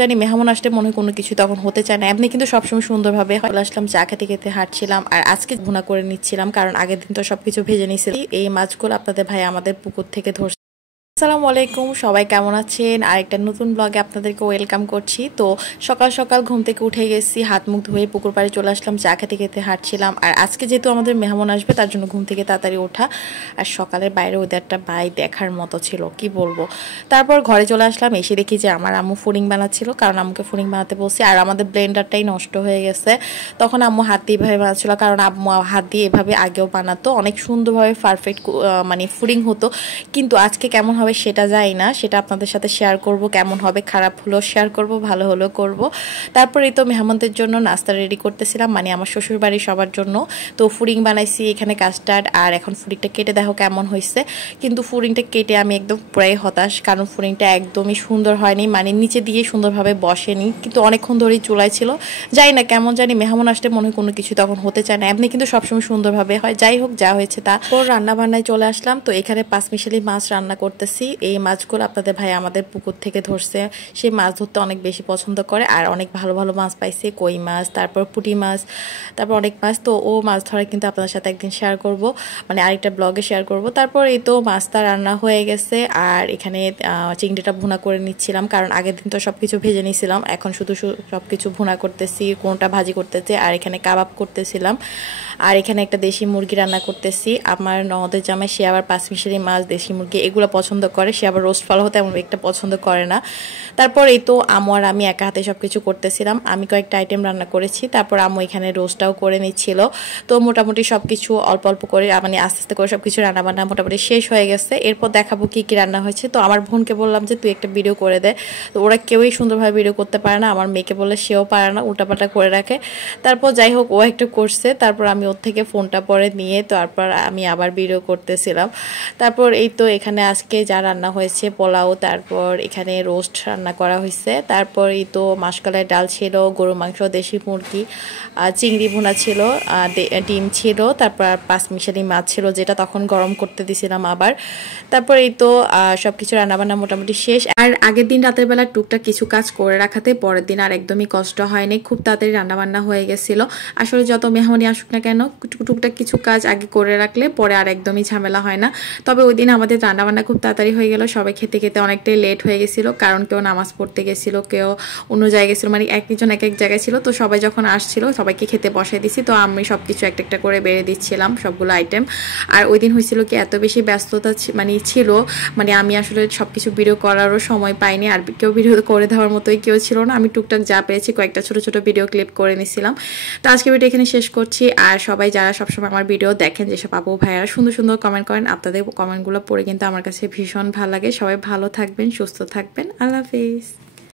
জানি মেহমান আসলে মনে হয় কোনো কিছু তখন হতে চায় না। এমনি কিন্তু সবসময় সুন্দরভাবে চলে আসলাম, চা খেতে খেতে হাঁটছিলাম। আর আজকে ভুনা করে নিচ্ছিলাম, কারণ আগের দিন তো সবকিছু ভেজে নিয়েছিলাম। এই মাছগুলো আপনাদের ভাই আমাদের পুকুর থেকে ধরছে। আসসালামু আলাইকুম, সবাই কেমন আছেন? আরেকটা নতুন ব্লগে আপনাদেরকে ওয়েলকাম করছি। তো সকাল সকাল ঘুম থেকে উঠে গেছি, হাত মুখ ধুয়ে পুকুর পাড়ে চলে আসলাম, চা খেতে খেতে হাঁটছিলাম। আর আজকে যেহেতু আমাদের মেহমান আসবে তার জন্য ঘুম থেকে তাড়াতাড়ি ওঠা। আর সকালের বাইরে ওয়েদারটা ভাই দেখার মতো ছিল, কি বলবো। তারপর ঘরে চলে আসলাম, এসে দেখি যে আমার আম্মু ফুডিং বানাচ্ছিল, কারণ আম্মুকে ফুডিং বানাতে বলছি। আর আমাদের ব্লেন্ডারটাই নষ্ট হয়ে গেছে। তখন আম্মু হাত দিয়ে এভাবে বানাচ্ছিল, কারণ আম্মু হাত দিয়ে এভাবে আগেও বানাতো, অনেক সুন্দরভাবে পারফেক্ট মানে ফুডিং হতো। কিন্তু আজকে কেমন হবে সেটা যাই না, সেটা আপনাদের সাথে শেয়ার করব। কেমন হবে, খারাপ হলেও শেয়ার করব, ভালো হলেও করব। তারপরেই তো মেহমানদের জন্য নাস্তা রেডি করতেছিলাম, মানে আমার শ্বশুর বাড়ির সবার জন্য। তো ফুডিং বানাইছি, এখানে কাস্টার্ড। আর এখন ফুডিংটা কেটে দেখো কেমন হয়েছে। কিন্তু ফুডিংটা কেটে আমি একদম পুরাই হতাশ, কারণ ফুডিংটা একদমই সুন্দর হয়নি, মানে নিচে দিয়ে সুন্দরভাবে বসেনি। কিন্তু অনেকক্ষণ ধরেই চুলায় ছিল, যাই না কেমন জানি মেহমান আসলে মনে হয় কোনো কিছু তখন হতে চায় না। এমনি কিন্তু সবসময় সুন্দরভাবে হয়। যাই হোক, যা হয়েছে তা। তো রান্না বান্নায় চলে আসলাম। তো এখানে পাঁচমিশালি মাছ রান্না করতেছি। এই মাছগুলো আপনাদের ভাই আমাদের পুকুর থেকে ধরছে। সে মাছ ধরতে অনেক বেশি পছন্দ করে, আর অনেক ভালো ভালো মাছ পাইছে, কই মাছ, তারপর পুঁটি মাছ, তারপর অনেক মাছ। তো ও মাছ ধরা কিন্তু আপনাদের সাথে একদিন শেয়ার করব, মানে আরেকটা ব্লগে শেয়ার করব। তারপর এই তো মাছটা রান্না হয়ে গেছে। আর এখানে চিংড়িটা ভুনা করে নিচ্ছিলাম, কারণ আগের দিন তো সবকিছু ভেজে নিয়েছিলাম, এখন শুধু সবকিছু ভুনা করতেছি, কোনটা ভাজি করতেছি। আর এখানে কাবাব করতেছিলাম। আর এখানে একটা দেশি মুরগি রান্না করতেছি। আমার ননদের জামাই, সে আবার পাঁচমিশালি মাছ, দেশি মুরগি এগুলো পছন্দ করে। সে আবার রোস্ট ফল হতে এমন একটা পছন্দ করে না। তারপর এই তো আম্মু আর আমি একা হাতে সব কিছু করতেছিলাম। আমি কয়েকটা আইটেম রান্না করেছি, তারপর আম্মু এখানে রোস্টটাও করে নিচ্ছিল। তো মোটামুটি সব কিছু অল্প অল্প করে, মানে আস্তে আস্তে করে সব কিছু রান্নাবান্না মোটামুটি শেষ হয়ে গেছে। এরপর দেখাবো কি কি রান্না হয়েছে। তো আমার বোনকে বললাম যে তুই একটা ভিডিও করে দে। তো ওরা কেউই সুন্দরভাবে ভিডিও করতে পারে না। আমার মেয়েকে বললে সেও পারে না, উল্টাপাল্টা করে রাখে। তারপর যাই হোক, ও একটু করছে। তারপর আমি ওর থেকে ফোনটা পরে নিয়ে তারপর আমি আবার ভিডিও করতেছিলাম। তারপর এই তো এখানে আজকে যা রান্না হয়েছে, পোলাও, তারপর এখানে রোস্ট রান্না করা হয়েছে। তারপর এই তো মাসকলাই ডাল ছিল, গরু মাংস, দেশি মুরগি, চিংড়ি ভুনা ছিল, ডিম ছিল, তারপর পাঁচমিশালি মাছ ছিল, যেটা তখন গরম করতে দিছিলাম আবার। তারপর এই তো সবকিছু রান্নাবান্না মোটামুটি শেষ। আর আগের দিন রাতের বেলা টুকটাক কিছু কাজ করে রাখাতে পরের দিন আর একদমই কষ্ট হয়নি, খুব তাড়াতাড়ি রান্নাবান্না হয়ে গেছিল। আসলে যত মেহমানি আসুক না কেন, টুকটাক কিছু কাজ আগে করে রাখলে পরে আর একদমই ঝামেলা হয় না। তবে ওই দিন আমাদের রান্নাবান্না খুব তাড়াতাড়ি হয়ে গেল, সবাই খেতে খেতে অনেকটাই লেট হয়ে গেছিলো, কারণ কেউ নামাজ পড়তে গেছিলো, কেউ অন্য জায়গায় গেছিলো, মানে একজন এক এক জায়গায় ছিল। তো সবাই যখন আসছিল সবাইকে খেতে বসাই দিছি। তো আমি সব কিছু একটা একটা করে বেড়ে দিচ্ছিলাম সবগুলো আইটেম। আর ওই দিন হয়েছিল কি, এত বেশি ব্যস্ততা মানে ছিল, মানে আমি আসলে সব কিছু ভিডিও করারও সময় পাইনি, আর কেউ ভিডিও করে দেওয়ার মতোই কেউ ছিল না। আমি টুকটাক যা পেয়েছি কয়েকটা ছোট ছোট ভিডিও ক্লিপ করে নিছিলাম। তো আজকে ভিডিও এখানে শেষ করছি। আর সবাই যারা সবসময় আমার ভিডিও দেখেন, যেসব আপু ভাইয়ারা সুন্দর সুন্দর কমেন্ট করেন, আপনাদের কমেন্টগুলো পড়ে কিন্তু আমার কাছে ভীষণ ভালো লাগে। সবাই ভালো থাকবেন, সুস্থ থাকবেন, আল্লাহ হাফিজ।